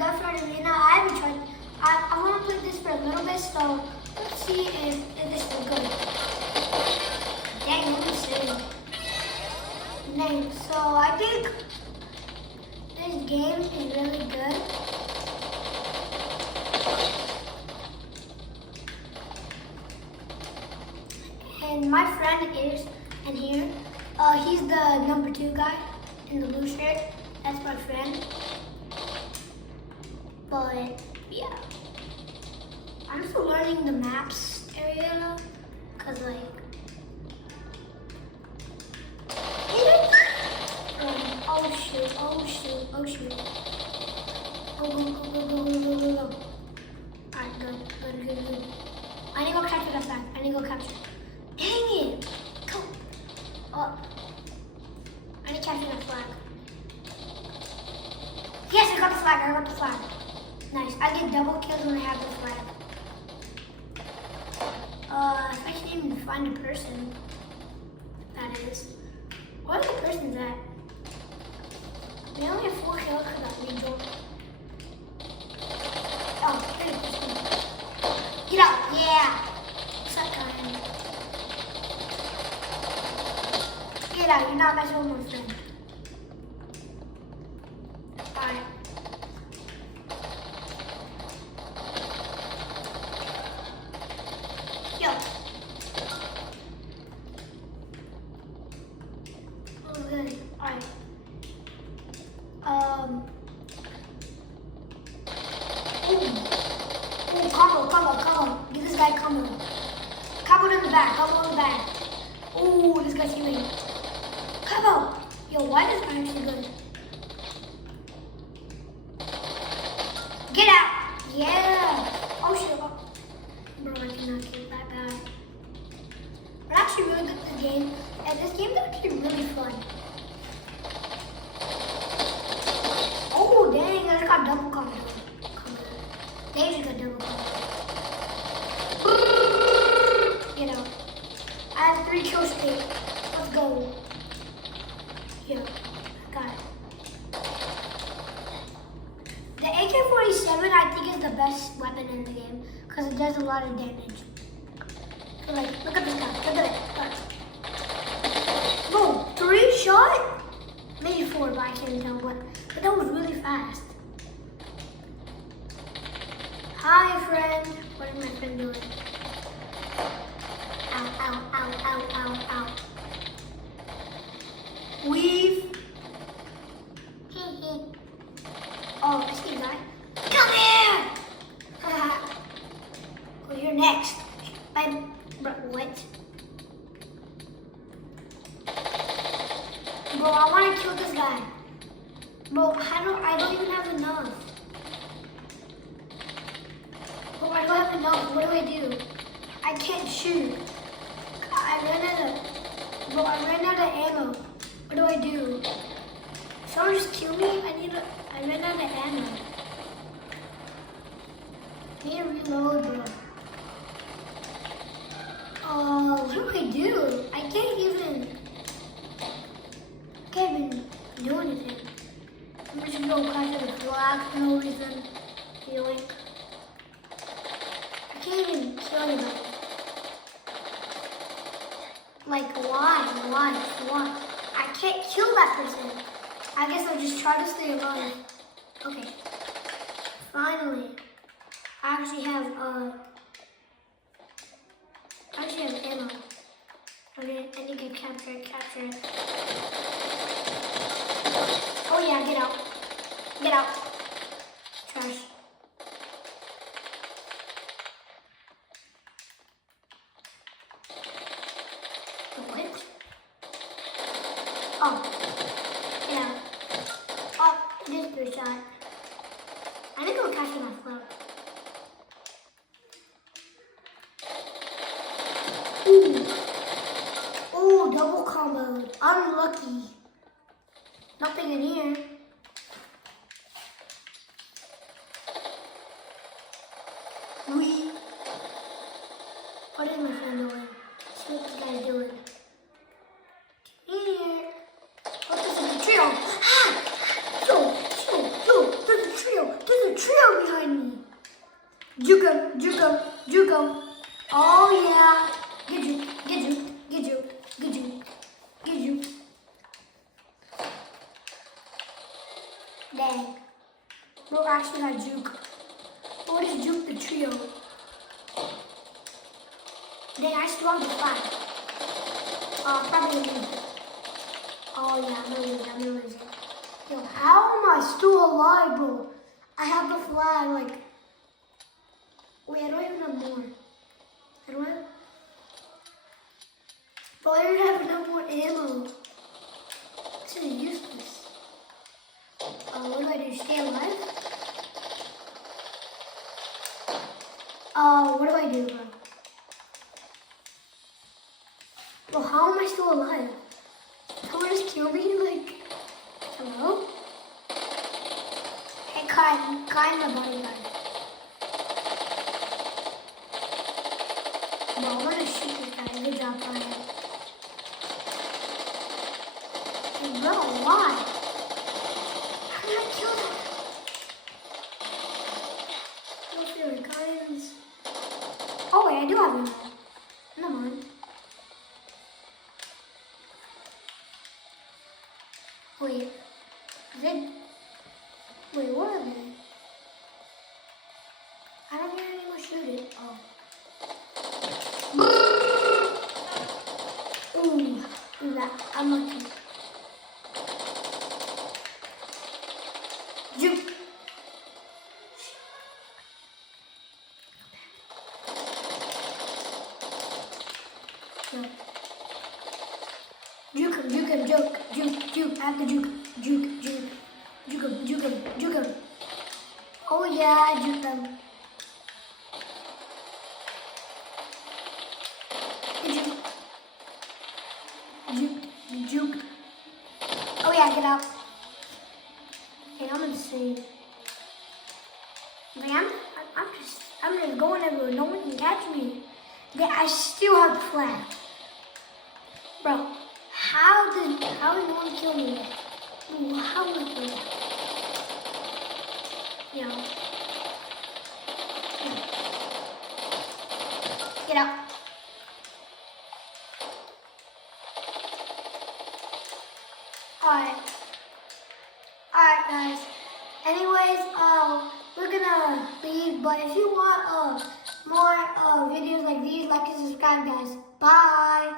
gut fried arena. I haven't tried. I want to play this for a little bit, so let's see if this is good. Dang, let me see. Dang, so I think this game is really good. And my friend is in here. He's the number 2 guy in the blue shirt. That's my friend. But yeah, I'm still learning the maps area, cause like, oh shoot, oh shoot, oh shoot. Oh, go. Alright, good. I need to go capture that flag. Dang it! Go up. I need to capture that flag. Yes, I got the flag. Nice. I get double kills when I have the flag. If I can even find a person, that is. Where the person's at? They only have 4 kills for that region. Oh, there's a person. Get out, yeah! What's up, guy? Get out, you're not messing with my friend. Alright. Yo. Oh, good. Alright. Combo. Give this guy combo. Combo in the back. Ooh, this guy's healing. Combo. Yo, why is this guy actually good? Get out. Yeah. Oh, shit. Bro, I cannot kill that guy. We're actually really good at this game. And this game's actually really fun. Oh, dang. I just got double combo. They just got double combo. Get out. I have 3 kill streak. Let's go. Here. Got it. The AK-47 I think is the best weapon in the game because it does a lot of damage. So like, look at this guy. Look at it. Whoa, 3 shot? Maybe 4, but I can't tell what. But that was really fast. Hi, friend. What is my friend doing? Ow. Weave. Oh, I see a guy. Come here! Oh, you're next. What? Bro, I want to kill this guy. Bro, I don't even have enough. Bro, I don't have enough. What do I do? I can't shoot. I ran out of ammo. What do I do? Someone just kill me? I ran out of ammo. I need to reload, bro. What do I do? I can't even do anything. I'm just gonna go crash the flag for no reason. Healing. I can't even kill anybody. Like, why? I can't kill that person. I guess I'll just try to stay alive. Okay. Finally. I actually have ammo. Okay, I need to capture it. Oh yeah, get out. Trash. What? Oh, yeah. Oh, it is 3 shot. I need to go catch my float. Ooh, double combo. Unlucky. Nothing in here. What is my friend doing? See what this guy's doing. Here. What's this in the trio? Ah! Yo! Dang. Bro actually got juke. What is juke the trio? Dang, I still have the flag. Probably lose it. Oh yeah, I'm gonna lose it. Yo, how am I still alive, bro? I have the flag, like... Wait, I don't even have more. I don't have... Bro, I don't have enough more ammo. This is useless. What do I do? Stay alive? What do I do, bro? Bro, how am I still alive? Someone just killed me? Like, hello? Hey, Kai, my bodyguard. Bro, I'm gonna shoot this guy. Good job, Kai. Hey, bro, why? How did I kill that? No fear, guys. Oh, wait, I do have one. Never mind. Wait, wait, what are they? I don't hear anyone shoot it. Oh. Ooh, that, I'm lucky. Juke. No. Juke, I have to juke him. Oh yeah, juke him. Juke. Oh yeah, get up. Okay, I'm insane. Like, I'm just going everywhere. No one can catch me. Yeah, I still have the flag. Bro, how did no one kill me? Ooh, how did I do that? You know. Get up. Alright, guys. Anyways, we're gonna leave, but if you want more videos like these, like and subscribe, guys. Bye.